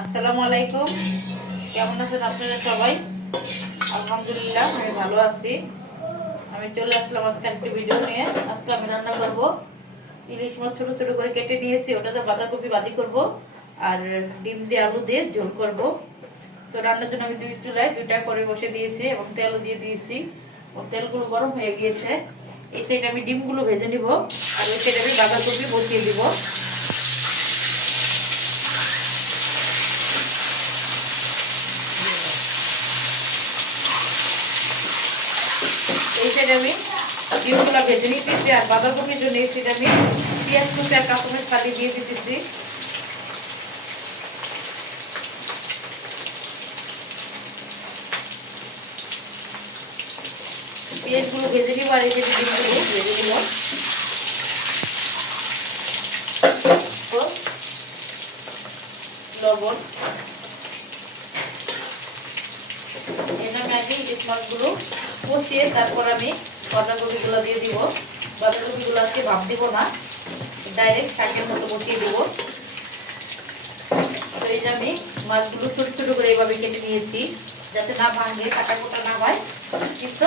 আসসালামু আলাইকুম। কেমন আছেন আপনারা সবাই? আলহামদুলিল্লাহ আমি ভালো আছি। আমি চলে আসলাম আজকে একটা ভিডিও নিয়ে। আজকে আমি রান্না করব ইলিশ মাছ, ছোট ছোট করে কেটে নিয়েছি, ওটাতে বাঁধাকপি ভাজি করব আর ডিম দিয়ে আলু দিয়ে ঝোল করব। তো রান্নার জন্য আমি দুই চুলায় দুইটা করে বসে দিয়েছি এবং তেলও দিয়ে দিয়েছি। তেলগুলো গরম হয়ে গিয়েছে। এই সাইডে আমি ডিমগুলো ভেজে নিব আর ওই সাইডে আমি বাঁধাকপি বসিয়ে দিব। এই সাইডে আমি ডিমগুলো ভেজে নিতেছি আর বাঁধাকপির জন্য এই সাইডে আমি পেঁয়াজ কুচি আর কাঁচামরিচ ফালি দিয়ে দিতেছি। পেঁয়াজগুলো ভেজে নিব আর এই সাইডে ডিমগুলো ভেজে নিব। লবণ আগে ইলিশ মাছগুলো কষিয়ে তারপর আমি বাঁধাকপিগুলো দিয়ে দিব। বাঁধাকপিগুলো আজকে ভাপ দিব না, ডাইরেক্ট শাকের মতো বসিয়ে দিব। তো এই যে আমি মাছগুলো ছোট ছোট করে এইভাবে কেটে নিয়েছি যাতে না ভাঙে, কাটা কোটা না হয়, কিন্তু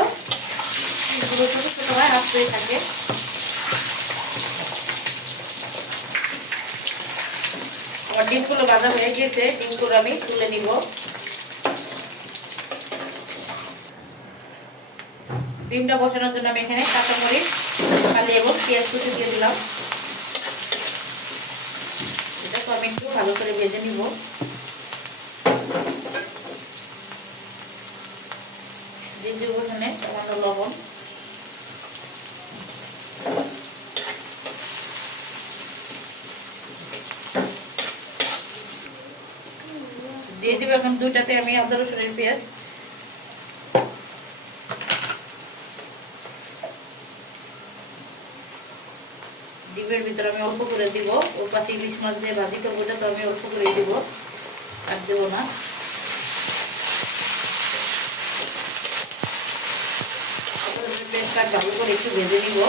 এগুলো ছোট ছোট হয়, আস্তে থাকে। আমার ডিমগুলো ভাজা হয়ে গিয়েছে, ডিমগুলো আমি তুলে নিব। ডিমটা বসানোর জন্য আমি এখানে কাঁচামরিচ ফালি এবং পেঁয়াজ কুচি দিয়ে দিলাম। এটাকে আমি একটু ভালো করে ভেজে নিব। দিয়ে দিব এখানে সামান্য লবণ, দিয়ে দিব এখন দুইটাতে আমি আদা রসুনের পেস্ট। ডিমের ভিতরে আমি অল্প করে দিব। ওর পাশে ইলিশ মাছ দিয়ে ভাজি করবো, ওটা তো আমি অল্প করে দিব, আর দেবো না। পেস্টটা ভালো করে একটু ভেজে নিব।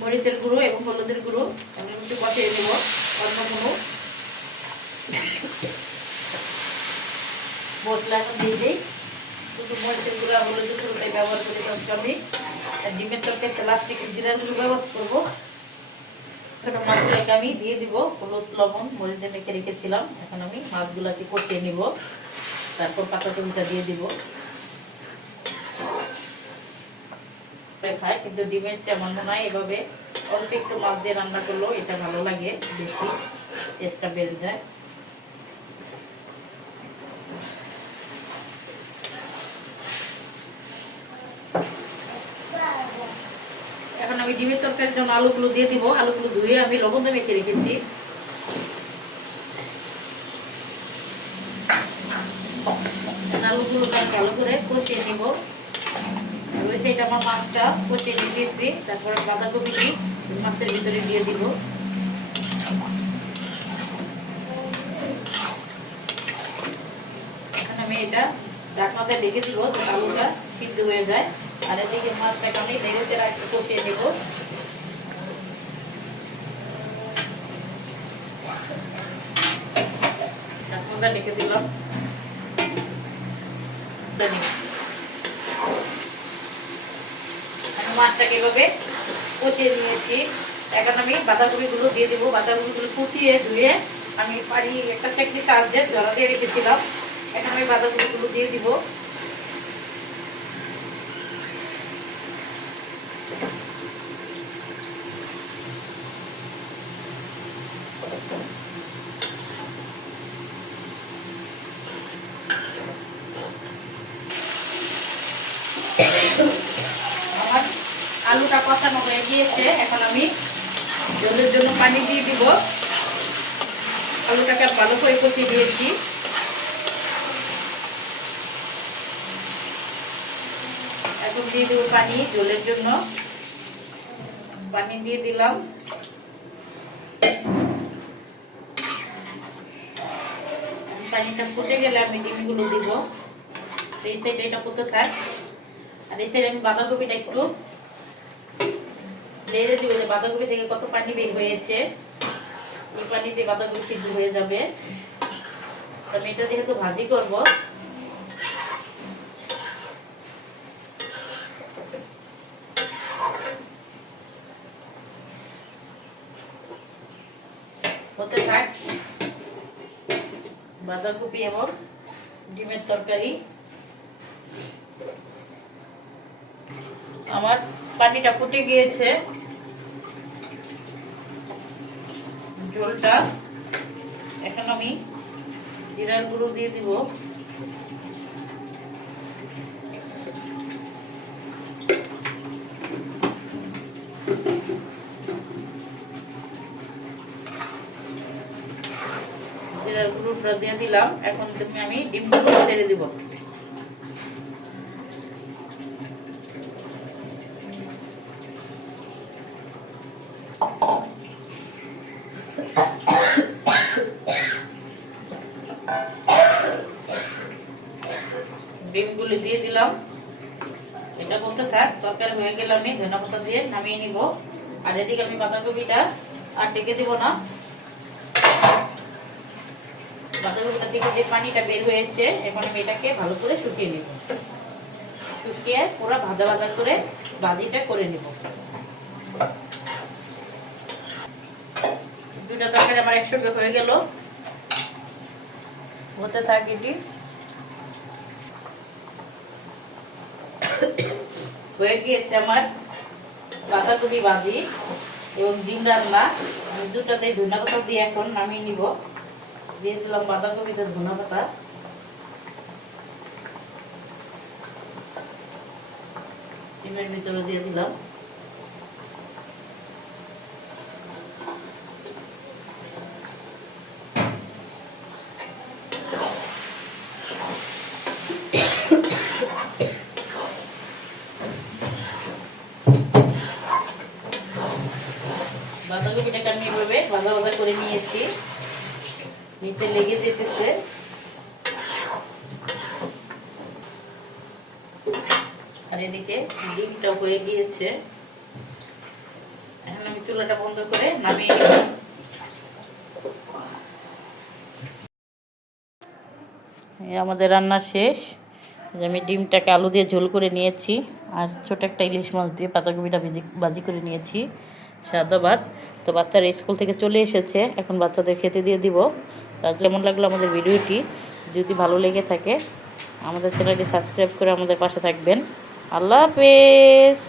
মরিচের গুঁড়ো এবং হলুদের গুঁড়ো আমি একটু বসিয়ে দেব। অন্য কোনো মশলা এখন দিয়ে দিই, শুধু মরিচের গুঁড়ো আর হলুদের গুঁড়োটাই ব্যবহার করি। আমি ডিমের তরকারিতে প্লাস্টিকের জিরার গুঁড়ো ব্যবহার করবো। ছোটো মাছগুলোকে আমি দিয়ে দিব হলুদ লবণ মরিচ দিয়ে মেখে রেখেছিলাম। এখন আমি মাছগুলোকে কষিয়ে নিব, তারপর পাতাকপিটা দিয়ে দিব। খায় কিন্তু ডিমের চেয়ে আমার মনে হয় এভাবে অল্প একটু মাছ দিয়ে রান্না করলেও এটা ভালো লাগে, বেশি টেস্টটা বেড়ে যায়। এখন আমি ডিমের তরকারির জন্য আলুগুলো দিয়ে দিব। আলুগুলো ধুয়ে আমি লবণ দিয়ে মেখে রেখেছি। আলুগুলো ভালো করে কষিয়ে নিব। সেটা আমার মাছটা কষিয়ে নিয়েছি, তারপরে বাঁধাকপিটি মাছের ভিতরে দিয়ে দিব। এখন আমি এটা ঢাকনাতে ঢেকে দিব যে আলুটা সিদ্ধ হয়ে যায়। আর এদিকে মাছটাকে আমি নেড়ে একটু কষিয়ে নেব। ঢাকনাটা ঢেকে দিলাম। মাছটাকে এভাবে কষিয়ে নিয়েছি। এখন আমি বাঁধাকপিগুলো দিয়ে দিব। বাঁধাকপিগুলো কুচিয়ে ধুয়ে আমি পানি একটা চাকরি সাহায্যে জল দিয়ে রেখেছিলাম। এখন আমি বাঁধাকপিগুলো দিয়ে দিব। আমার আলুটা কষানো হয়ে গিয়েছে, এখন আমি ঝোলের জন্য পানি দিয়ে দিব। আলুটাকে ভালো করে কষিয়ে দিয়েছি। এখন দিয়ে দেবো পানি ঝোলের জন্য। পানি দিয়ে দিলাম। পানিটা ফুটে গেলে আমি ডিমগুলো দিব। এই সাইডে এটা ফুটে থাক, আর এই সাইডে আমি বাঁধাকপিটা একটু নেড়ে দিব, যে বাঁধাকপি থেকে কত পানি বের হয়েছে। এই পানিতে বাঁধাকপি সিদ্ধ হয়ে যাবে। আমি এটা যেহেতু ভাজি করব, হতে থাক বাঁধাকপি এবং ডিমের তরকারি। আমার পানিটা ফুটে গিয়েছে, ঝোলটা। এখন আমি জিরার গুঁড়ো দিয়ে দিব। জিরার গুঁড়োটা দিয়ে দিলাম। এখন আমি ডিমগুলো ছেড়ে দিব। ডিমগুলি দিয়ে দিলাম। এটা বলতে থাক, তরকারি হয়ে গেলে আমি ধনিয়া পাতা দিয়ে নামিয়ে নিব। আর এদিকে আমি বাঁধাকপিটা আর ডেকে দিব না। বাঁধাকপিটা থেকে যে পানিটা বের হয়েছে, এখন আমি এটাকে ভালো করে শুকিয়ে নিব। শুকিয়ে পুরো ভাজা ভাজা করে ভাজিটা করে নিব। দুটা তরকারি আমার একসঙ্গে হয়ে গেল। হতে থাক এটি। হয়ে গিয়েছে আমার বাঁধাকপি ভাজি এবং ডিম রান্না। আমি দুটাতে ধনিয়া পাতা দিয়ে এখন নামিয়ে নিব। দিয়ে দিলাম বাঁধাকপিতে ধনিয়া পাতা। ডিমের ভিতরে দিয়ে দিলাম। বাঁধাকপিটাকে আমি এভাবে ভাজা ভাজা করে নিয়েছি, নিচে লেগে যেতেছে। আর এদিকে ডিমটা হয়ে গিয়েছে। এখন আমি চুলাটা বন্ধ করে নামিয়ে নিব। আমাদের রান্না শেষ। আমি ডিমটাকে আলু দিয়ে ঝোল করে নিয়েছি, আর ছোট একটা ইলিশ মাছ দিয়ে পাতাকপিটা ভাজি করে নিয়েছি। সাদা ভাত। তো বাচ্চারা স্কুল থেকে চলে এসেছে, এখন বাচ্চাদের খেতে দিয়ে দিব। তার যেমন লাগলো আমাদের ভিডিওটি, যদি ভালো লেগে থাকে আমাদের চ্যানেলটি সাবস্ক্রাইব করে আমাদের পাশে থাকবেন। আল্লাহ হাফেজ।